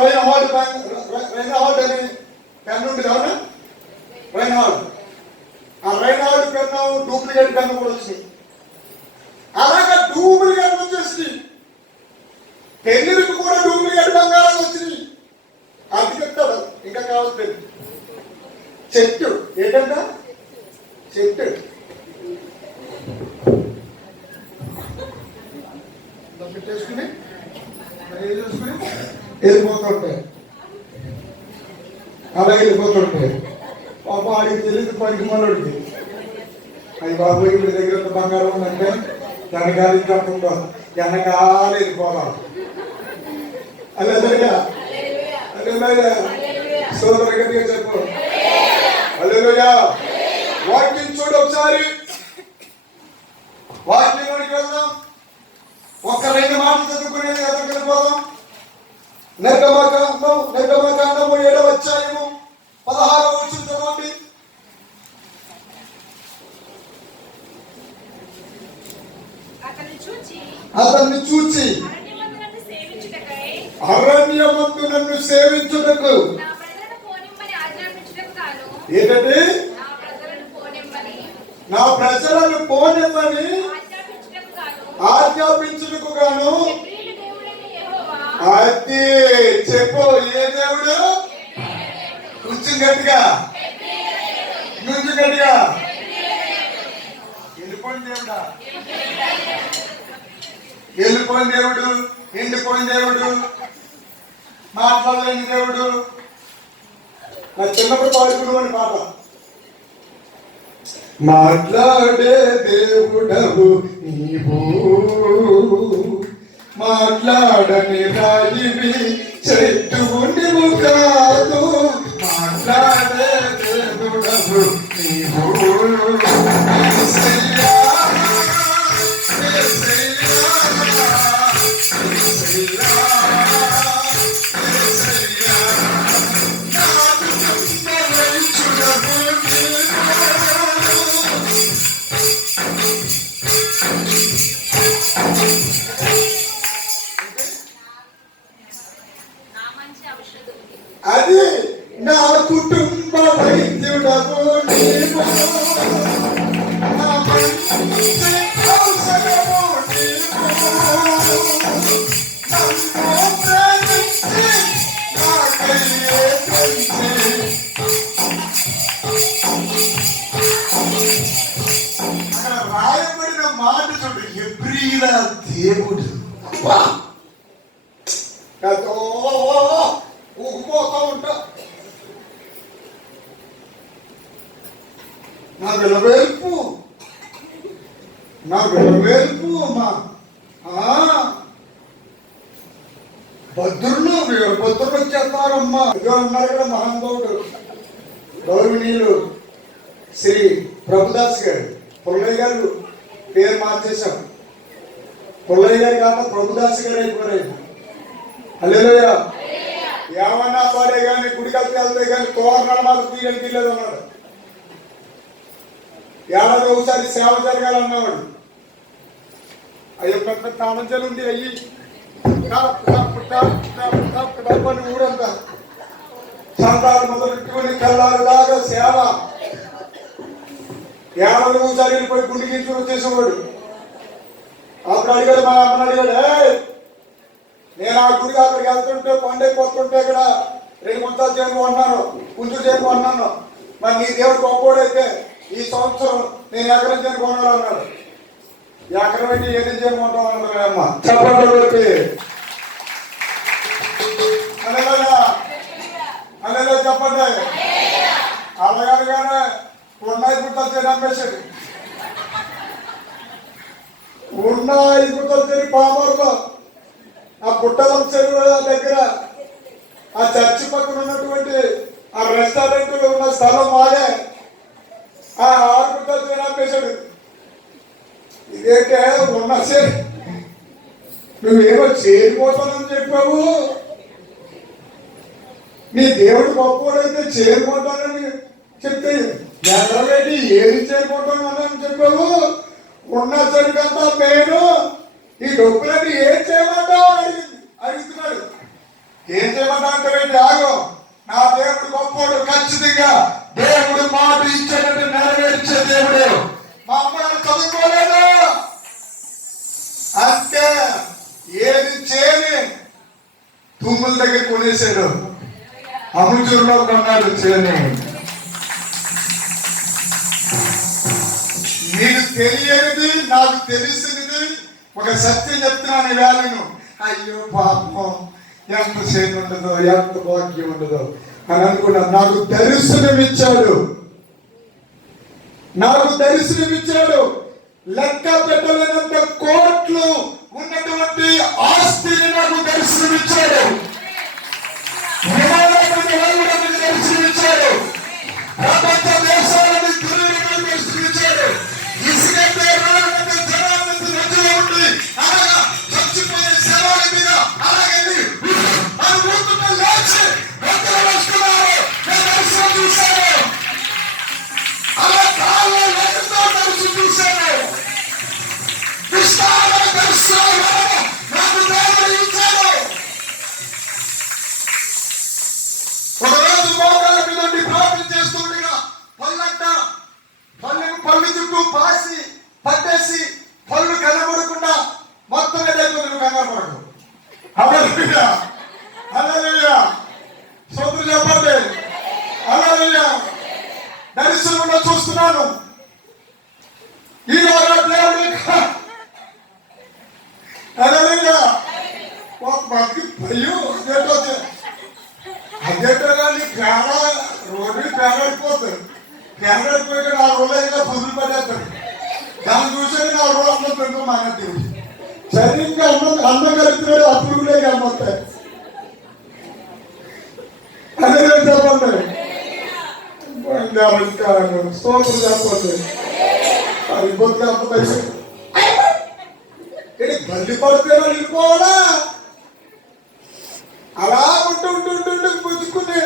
రైన్హాల్డ్ అని పెన్ ఉంది అవునా, రైన్హాల్డ్. ఆ రైన్హాల్డ్ పెన్ను డూప్లికేట్ పెన్ను కూడా వచ్చింది. అలాగే డూప్లికేట్ వచ్చేసి పెన్నులకు కూడా డూప్లికేట్ బంగారాలు వచ్చినాయి. అది చెప్తాడు. ఇంకా కావాల్సింది చెట్టు ఏంటంట, చెట్టు పెట్టేసుకుని చేసుకుని వెళ్ళిపోతుంటాయి. అలా వెళ్ళిపోతుంటాయి. పాప ఆడికి తెలియదు పనికి మనోడికి. అది బాబు ఇప్పుడు దగ్గర బంగారం ఉందంటే వెనకాలి తప్పకుండా వెనకాల వెళ్ళిపోవాలి. అల్లెలుయా అల్లెలుయా సోదర గట్టిగా చెప్పు అల్లెలుయా. వాక్యం చూడు ఒకసారి, వాక్యంలోనికి వెళ్దాం. ఒక్క 2 మాటలు చదువుకునేది ఎక్కడికి వెళ్ళిపోదాం. నిర్గమకాండం 7వ అధ్యాయము 16వ వచనం చదవండి. అతన్ని చూచి అరణ్యమందు నన్ను సేవించుటకు ఏంటంటే నా ప్రజలను పోనిమ్మని ఆజ్ఞాపించుటకు గాను. అది చెప్పు, ఏ దేవుడు? కొంచెం గట్టిగా, కొంచెం గట్టిగా. వెళ్ళిపోయిన దేవుడా, వెళ్ళిపోయిన దేవుడు, ఎండిపోయిన దేవుడు, మాట్లాడలేని దేవుడు. నా చిన్నప్పుడు పాడుకున్నామని పాట. మాట్లాడే దేవుడవు నీవు, మాట్లాడని రాయివి చెట్టు నీవు కాదు. మాట్లాడే దేవుడవు నీవు. అది నా కుటుంబ వైద్యుడవు నీవు, నా మంచి ఔషధము నీవు. నన్ను ప్రేమించి నాకయ్యే పెంచి అక్కడ రాయబడిన మాట చూడు. హెబ్రీయుల దేవుడు ఊగిపోతా ఉంటా. నా విలవేల్పు, నా విలవేల్పు. మా భద్రులు వచ్చేస్తారమ్మా. ఇదిగో ఉన్నారు కదా మహానుభావుడు గౌరవనీయులు శ్రీ ప్రభుదాస్ గారు. పుల్లయ్య గారు పేరు మార్చేశాం. పుల్లయ్య గారి కాక ప్రభుదాస్ గారు అయిపోయారు. హల్లెలూయా. ఏమన్నా పాడే కానీ గుడికల్సి వెళ్తే కానీ తోరణాలు మాకు తీయని తీయలేదు అన్నాడు. ఏడాది ఒకసారి సేవ జరగాలన్నవాడు. అయ్యో పెద్ద తాళంచెలు ఉంది. అయ్యి ఊరంతా సంతాలు మొదలెట్టుకుని కల్లారులాగా సేవ. ఏడాది ఒకసారి వెళ్ళిపోయి గుండె గించుకుని వచ్చేసేవాడు. అప్పుడు అడిగాడు, మా అమ్మని అడిగాడు, నేను ఆ గుడికి అక్కడికి వెళ్తుంటే కొండైపోతుంటే ఇక్కడ 2 గుంటలు చేయను అన్నాను, కుంచు చేయను అన్నాను. మరి నీ దేవుడు గొప్పోడైతే ఈ సంవత్సరం నేను ఎకరం చేయను కొన్నాడు అన్నాడు. ఎకరం అయితే ఏది చేయమంటాం అన్నది అమ్మ. చెప్పండి అలా చెప్పండి. అలాగనగానే ఉన్నాయి గుంటలు చేయని అమ్మేశాడు. ఉన్న 5 గుంటలు చేయని పామరులో ఆ పుట్టలం చెరువు దగ్గర ఆ చర్చి పక్కన ఉన్నటువంటి ఆ రెస్టారెంట్ ఉన్న స్థలం వాడే ఆ 6 గుంటలు చేయని అమ్మేశాడు. ఇదేంటే ఉన్న నువ్వేమో చేరిపోతానని చెప్పావు. నీ దేవుడు గొప్పవాడైతే చేరిపోతానని చెప్తే ఎదరవేటి ఏది చేరిపోతాను అని చెప్పావు. ఉన్న చెరుకంతా పేరు ఈ డబ్బులని ఏం చేయమంటావు అడుగుతున్నాడు. ఏం చేయమంటే ఆగో, నా దేవుడు గొప్పోడు, ఖచ్చితంగా దేవుడు మాట ఇచ్చేటట్టు నెరవేర్చే దేవుడు. మా అమ్మగారు చదువుకోలేదు, అంతే ఏది చేయని తుమ్ముల దగ్గర కొనేసాడు, అముచూరులో కొన్నాడు చేయని. నీకు తెలియనిది నాకు తెలిసినది ఒక సత్యం చెప్తున్నాను వేళను. అయ్యో పాపం, ఎంత సేపు ఉండదో, ఎంత భాగ్యం ఉండదో అని అనుకున్నా. నాకు దర్శనమిచ్చాడు, నాకు దర్శనమిచ్చాడు. లెక్క పెట్టలేనంత కోట్లు ఉన్నటువంటి ఆస్తిని నాకు దర్శనమిచ్చాడు. దర్శనమిచ్చాడు. ప్రపంచ దేశాలను దర్శనమిచ్చాడు. ఇసుకంటే మధ్యలో ఉండి అలాగా చచ్చిపోయే శవాల మీద అలాగే లేచి మధ్యలో వస్తున్నారు. నేను దర్శనం చూశాను, అలా కాళ్ళు లేకుండా దర్శనం చూశాను. విస్తారమైన దర్శనాలను నాకు దేవుడు ఇచ్చాడు. ఒకరోజు మోకాళ్ళ మీద ఉండి ప్రార్థన చేస్తుండగా పళ్ళు చుట్టూ పాసి పట్టేసి పళ్ళు కనబడకుండా మొత్తం ఏదైతే కంగారు పడకు. హల్లెలూయా, హల్లెలూయా, స్తోత్రం చెప్పండి. హల్లెలూయా. దర్శనంలో చూస్తున్నాను. ఈ రోజు దేవుడు హల్లెలూయా బతికి అయ్యో అదేటో కానీ ప్రేమ రోడ్డు ప్రేమడిపోతాడు. ప్రేమడిపోయాక 4 రోజులు అయినా పురుగులు పడేస్తాడు. దాన్ని చూసాక 4 రోజులు అన్నం తింటూ మానేది. సరిగ్గా అన్నం కలుపుతున్నాడు, ఆ పురుగులే కమ్మొస్తాయి. అదే చెప్పండి. స్తోత్రం చెప్పండి. అది ఇబ్బంది అమ్మతాయి. బల్లి పడితే వెళ్ళిపోవాలా? అలా ఉంటూ పుచ్చుకుని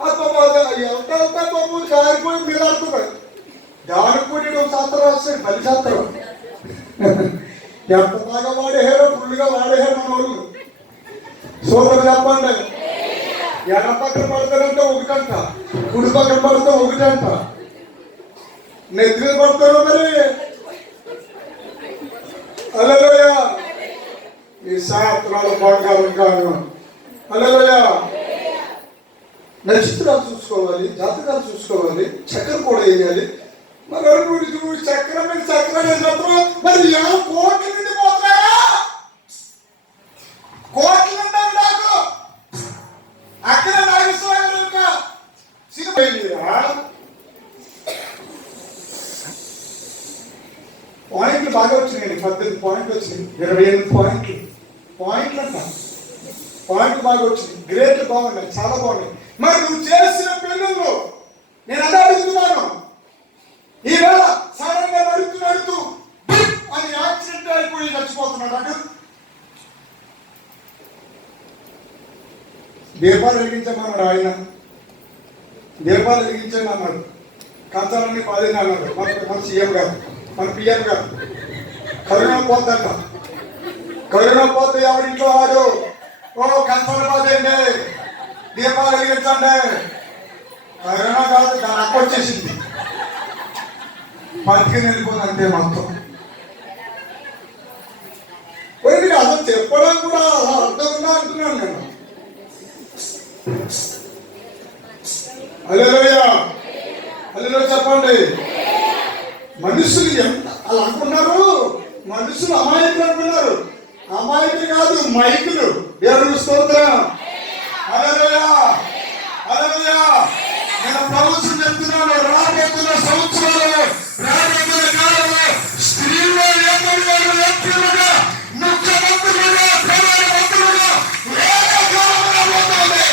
ఎంత బాబు జారిపోయి మీరు ఆడుతున్నాడు. జారిపోయి శాస్త్రం వస్తాడు, బలి శాస్త్రం. ఎంత బాగా వాడేహారో, ఫుల్గా వాడేహారు మన వాళ్ళు. సోదరు చెప్పండి. ఎడ పక్కన పడతారంటే 1 గంట, కుడి పక్కన పడితే 1 గంట. నెత్తి పడతారు మరి. హల్లెలూయా. ఈ సాత్రాల బంగారం కాను. హల్లెలూయా. నక్షత్రాలు చూసుకోవాలి, జాతకాలు చూసుకోవాలి, చక్రం కూడా వేయాలి. మరి చక్రం మీద చక్రం వేసినప్పుడు మరి కోట్లు నుండి పోతాయా? కోట్లు ఉంటాయి నాకు. అక్కడ నాగేశ్వరరావు యొక్క సినిమా పాయింట్లు బాగా వచ్చినాయండి. 18 పాయింట్లు వచ్చినాయి, 28 పాయింట్లు అంట. పాయింట్లు బాగా వచ్చినాయి, గ్రేట్, బాగున్నాయి, చాలా బాగున్నాయి. మరి నువ్వు చేసిన పెళ్ళిళ్ళు నేను అదే అడుగుతున్నాను. ఈవేళ సడన్ గా నడుతూ అని యాక్సిడెంట్ అయిపోయి చచ్చిపోతున్నాడు. అటు దీపాలు వెలిగించమన్నాడు ఆయన. దీపాలు వెలిగించండి అన్నాడు. కంచాలన్నీ 10 అన్నాడు మన సీఎం గారు, మన పిఎం గారు. కరోనా పోద్దంట. కరోనా పోతే ఎవరింట్లో వాడు కంచాలు పోదేండి, దీపాలు వెలిగించండి. కరోనా కాదు, దాని అక్క వచ్చేసింది, పట్టుకుని వెళ్ళిపోయింది అంతే మొత్తం. అసలు చెప్పడం కూడా అర్థం ఉందా అంటున్నాను నేను. హల్లెలూయా, హల్లెలూయా చెప్పండి. మనుషులు ఎంత అలా అనుకున్నారు, మనుషులు అమాయకులు అనుకున్నారు. అమాయకులు కాదు, మైకులు. దేవుని స్తోత్రం. హల్లెలూయా, హల్లెలూయా. నేను ప్రభుత్వం చెప్తున్నాను, రాబోతున్న సంవత్సరాలు, రాబోతున్న కాలంలో స్త్రీలు ఎంపీలుగా, ముఖ్యమంత్రులుగా, ప్రధానమంత్రులుగా వేరే కాలం రాబోతోంది.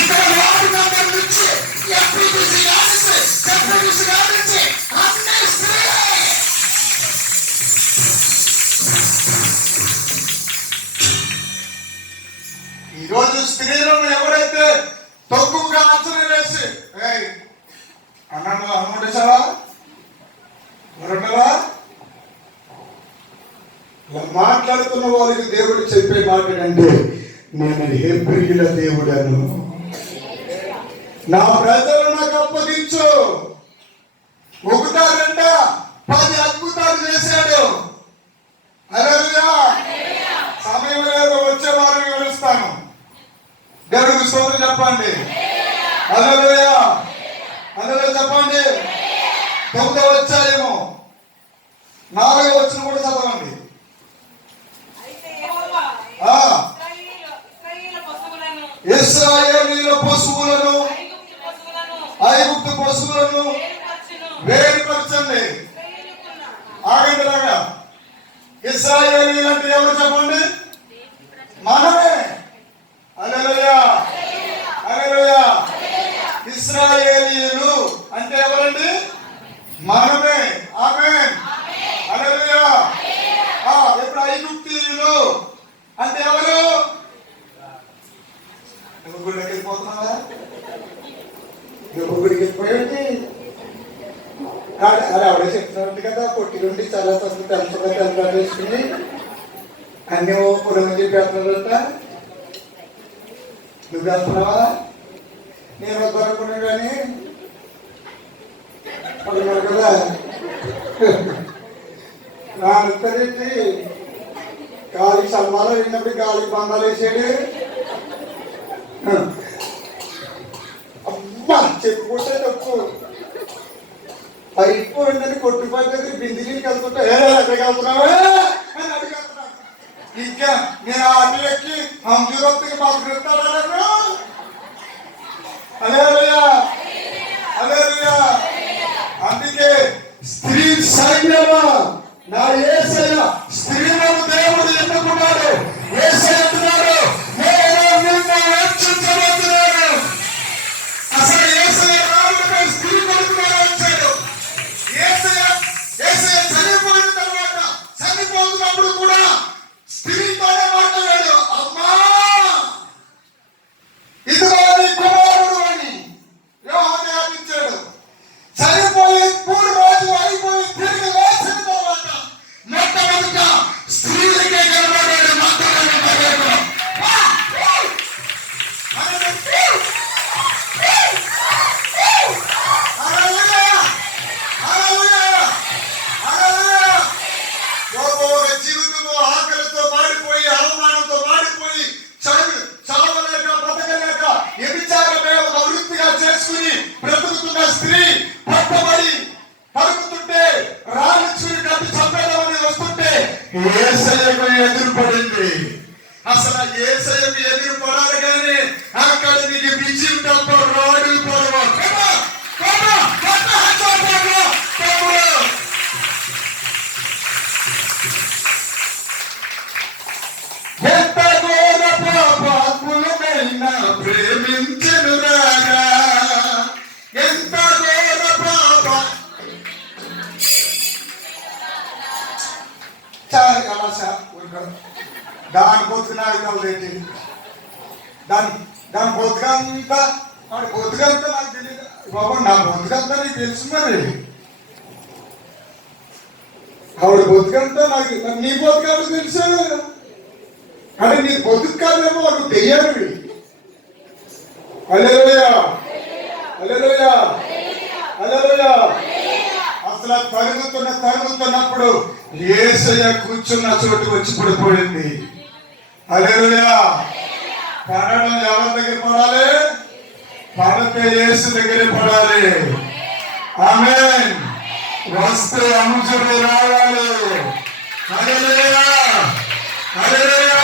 ఇక్కడ వార్డు మెంబర్ నుంచి ఎంపీటీసీ కానించి, డిప్యూటీసీ కానించి అన్ని స్త్రీలే. ఈరోజు స్త్రీలను ఎవరైతే తక్కువగా అంచనా వేసి అన్నాను అమ్మేసావా మరొకవా ఇలా మాట్లాడుతున్న వాళ్ళకి దేవుడు చెప్పే మాట ఏంటంటే నేను హెబ్రీయుల దేవుడను, నా ప్రజలు నాకు అప్పగించు. 1, 2, 10 అద్భుతాలు చేశాడు. హల్లెలూయా. సమయం లేదు, వచ్చే వారం వివరిస్తాను. దేవుడికి స్తోత్రం చెప్పండి. హల్లెలూయా. హల్లెలూయా చెప్పండి. 9వ అధ్యాయము 4వ వచనం కూడా చదవండి. ఇశ్రాయేలీయుల పశువులను ఐగుప్తు పశువులను వేరుపరచండి. ఆగండిలాగా. ఇశ్రాయేలీయులు అంటే ఎవరు చెప్పండి? మనమే. హల్లెలూయా. హల్లెలూయా. ఇశ్రాయేలీయులు అంటే ఎవరండి? మనమే. ఆమేన్. హల్లెలూయా. ఇప్పుడు ఐగుప్తీయులు అంటే ఎవరు? గుడికి వెళ్ళిపోతున్నావా? గుడికి వెళ్ళిపోయింది. అరే ఆవిడే చెప్తున్నట్టు కదా, పొట్టి నుండి చాలా తెల్లగా వేసుకుని అన్ని పొలం చెప్పేస్తున్నారట. నువ్వు వెళ్తున్నావా? నేను వద్దనుకున్నా కానీ పడుకున్నాడు కదా. నాన్నెత్తి గాలికి సల్మాలో వెళ్ళినప్పుడు గాలికి బంధాలు వేసాడు. అమ్మా చెప్పుకుంటే తప్పు. పైపు ఏంటంటే కొట్టుపడి బింది నీళ్ళు కలుపుకుంటా ఎక్కడికి వెళ్తున్నావా అని అడిగేస్తున్నాను. ఇంకా నేను ఆటో ఎక్కి హంజూరత్తుకి పంపిస్తాను. హల్లెలూయా. హల్లెలూయా. అందుకే స్త్రీ సైన్యమా నా యేసయ్య స్త్రీలను దేవుడు ఎన్నుకున్నాడు. యేసయ్య అంటున్నాడు, నేను నిన్ను రక్షించబోతున్నాను. అసలు యేసయ్య రాముడిపై స్త్రీ కొడుకుగా వచ్చాడు. యేసయ్య చనిపోయిన తర్వాత చనిపోతున్నప్పుడు కూడా స్త్రీతోనే మాట్లాడాడు. అమ్మా ఇదిగో నీ కుమారుడు అని యోహాను ఆజ్ఞాపించాడు. చనిపోయి 3 రోజులు అయిపోయి తిరిగి లేచిన తర్వాత మొట్టమొదట స్త్రీలకే కనబడాడు. మాట్లాడాడు. జీవితము ఆకలితో మాడిపోయి, అవమానంతో మాడిపోయి, చావలేక బ్రతకలేక వ్యభిచారమే ఒక వృత్తిగా చేసుకుని బ్రతుకుతున్న స్త్రీ పట్టబడి పలుకుతుంటే రాజుని కట్టి చంపేదామని వస్తుంటే యేసయ్యకు ఎదురుపడింది. అసలు యేసయ్యకు ఎదురు పడాలి కానీ అక్కడ నీకు విజయం తప్ప రాడు పడవ. ఎంత ఘోర పాపాత్ములనైనా ప్రేమించెను రాగా. ఎంత ఘోర పాప చాలా కదా సార్. దాని బొత్తునాడు ఏంటి? దాని బొత్తుకంతా వాడి బొత్తుకంతా నాకు తెలియదు బాబు. నా బొత్తుకంతా నీకు తెలుసు. మరి ఆవిడ బొత్తుకంతా నాకు, నీ బొత్తుకంతా తెలుసు. అంటే నీ బొత్తుకు కాదేమో, నువ్వు దెయ్యానివి. హల్లెలూయా. హల్లెలూయా. హల్లెలూయా. అసలు తరుగుతున్నప్పుడు యేసయ్య కూర్చున్న చోటుకు వచ్చి పడిపోయింది. హల్లెలూయా. పడడం ఎవరి దగ్గర పడాలి? పడితే యేసు దగ్గర పడాలి. ఆమేన్. వస్తే అనుచరులు రావాలి. హల్లెలూయా. హల్లెలూయా.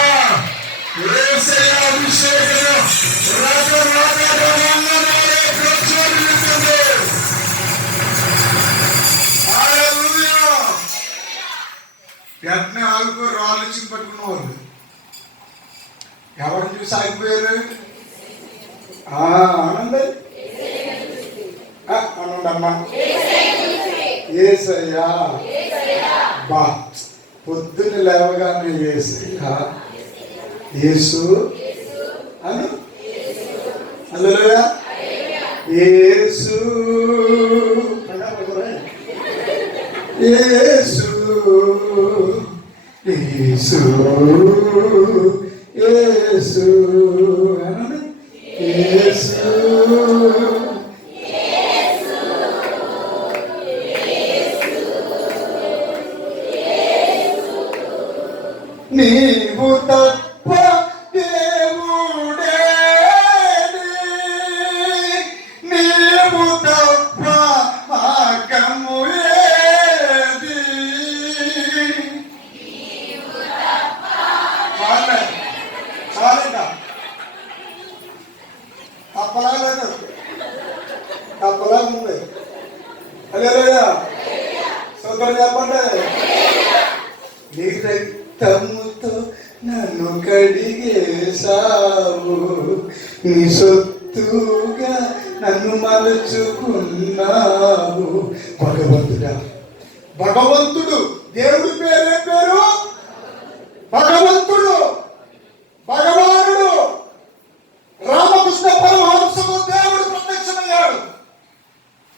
యేసయ్య అభిషేకం వెంటనే ఆగిపోయి రాళ్ళు ఇచ్చి పట్టుకున్నవాళ్ళు. ఎవరిని చూసి ఆగిపోయారు? ఆనందమ్మా. యేసయ్యా. బా పొద్దున్న లేవగానే యేసయ్యా యేసు అను. హల్లెలూయా. యేసు యేసు యేసు యేసు కప్పలాగా కప్పలా ఉంది. హల్లెలూయా. సోదరు చెప్పండి. నీ రక్తముతో నన్ను కడిగేశావు, నీ సొత్తుగా నన్ను మలుచుకున్నావు. భగవంతుడా, భగవంతుడు దేవుడి పేరే పేరు భగవంతుడు, భగవానుడు. రామకృష్ణ పరమహంసకు దేవుడు ప్రత్యక్షమయ్యాడు.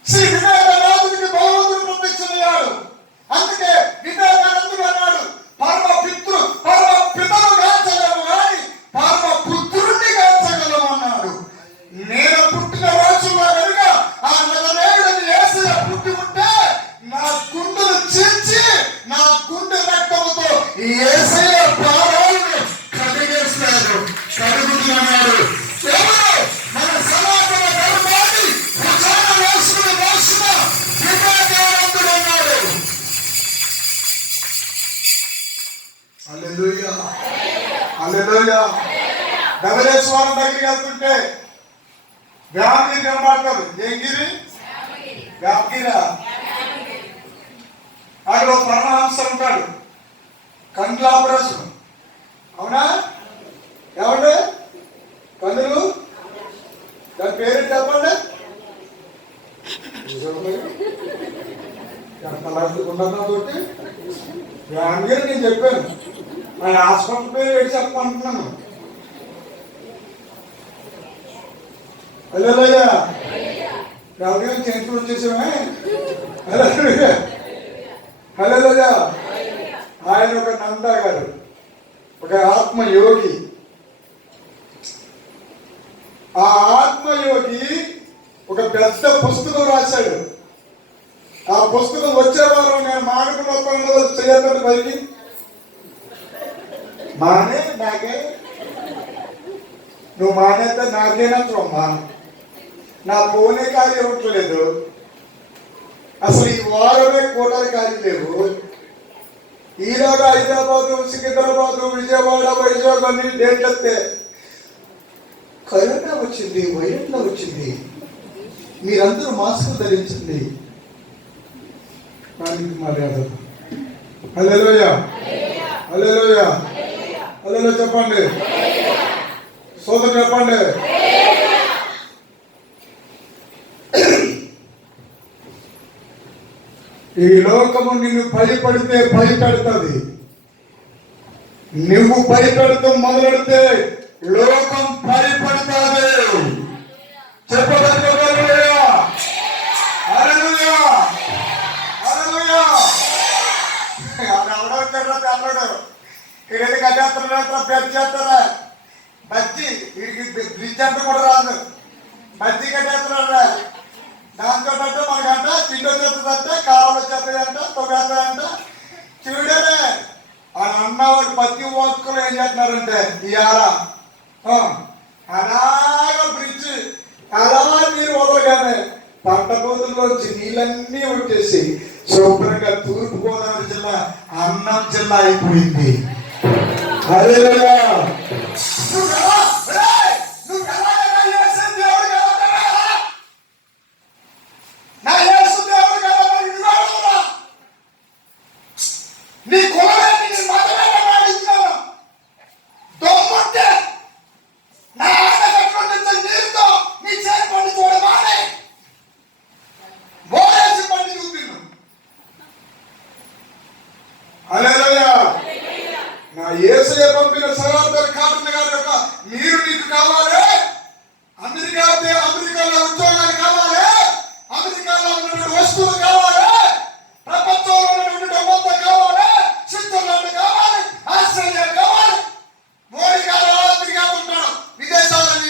శ్రీ వివేకానందుడికి భగవంతుడు ప్రత్యక్షమయ్యాడు. అందుకే వివేకానందుడు అన్నాడు, పరమ పితను గాంచగలము కానీ పరమ పుత్రుడిని గాంచగలము అన్నాడు. నేను పుట్టిన రోజుల్లో కనుక ఆ నగరేయుడని యేసయ్య పుట్టి ఉంటే నా గుండెలు చీల్చి నా గుండె రక్తముతో యేసయ్య పాదాలను కడిగేస్తాడు, కడుగుతున్నాడు. ఎవరు? మన సనాతన ధర్మాన్ని భుజాన వేసుకుని మోసిన వివేకానందుడు అన్నాడు. హల్లెలూయా, హల్లెలూయా. ధవళేశ్వరం దగ్గరికి వెళ్తుంటే వ్యామగిరి కనబడతాడు. ఏం గిరి? వ్యామగిరా. అక్కడ ఒక పరమహంస ఉంటాడు, కండ్ల ఆపరేషన్. అవునా? ఏమండి కన్నులు? దాని పేరు చెప్పండి. తోటి వ్యామగిరి నేను చెప్పాను. ఆయన హాస్పిటల్ పేరు ఏంటి చెప్పమంటున్నాను. హల్లెలూయా. వ్యామగిరి చేతులు వచ్చేసామే. హల్లెలూయా, హల్లెలూయా. ఆయన ఒక నందా గారు, ఒక ఆత్మయోగి. ఆ ఆత్మయోగి ఒక పెద్ద పుస్తకం రాశాడు. ఆ పుస్తకం వచ్చే వారం నేను మాడుకున్న చేయద్దు పైకి మానే నాకే, నువ్వు మానేస్తే నాకేనమ్మా, నా ఫోనే ఖాళీ ఇవ్వట్లేదు. అసలు ఈ వారమే కోటలు ఖాళీ లేవు. ఈరోజు హైదరాబాదు, సికింద్రాబాదు, విజయవాడ, వైజాగ్ అన్ని డేట్లు వస్తే కరోనా వచ్చింది, వైరల్ వచ్చింది. మీరందరూ మాస్క్ ధరించండి. మర్యాద. హల్లెలూయా, హల్లెలూయా, హల్లెలూయా చెప్పండి. సోదరు చెప్పండి. ఈ లోకము నిన్ను భయపడితే భయపెడుతుంది. నువ్వు భయపెడుతూ మొదలెడితే లోకం భయపడుతుంది. చెప్పబడి ఇక్కడైతే కట్టేస్తారా, పెద్ద చేస్తారా, బజ్జి వీడికి బ్రిడ్జ్ అంటే కూడా రాదు, బజ్జి కట్టేస్తున్నారా. దాంతో అంటే మనకంట తిండి వచ్చేస్తుందంటే, కావాలి వచ్చేస్తాయంట, తొగేస్తాయంట. చూడనే అని అన్నవాడు ప్రతి ఒక్కరు ఏం చేస్తున్నారంటే ఇవాళ అలాగా బ్రిడ్జ్ అలా నీరు వదలగానే పంట కోతుల్లోంచి నీళ్ళన్నీ వచ్చేసి శుభ్రంగా తూర్పుగోదావరి జిల్లా అన్నం జిల్లా అయిపోయింది. హల్లెలూయా. నీ కులమేంటి? నీ మతమేంటి? మాట్లాడుతున్నావు. దొమ్ముంటే నా ఆట కట్టుకుంటే నీరుతో నీ చేతి పండి చూడమానే మోరేసి పండి చూపిను. హల్లెలూయా. నా యేసయ్య పంపిన సనాతన కాటన్ గారి యొక్క నీరు నీకు కావాలి. అమెరికా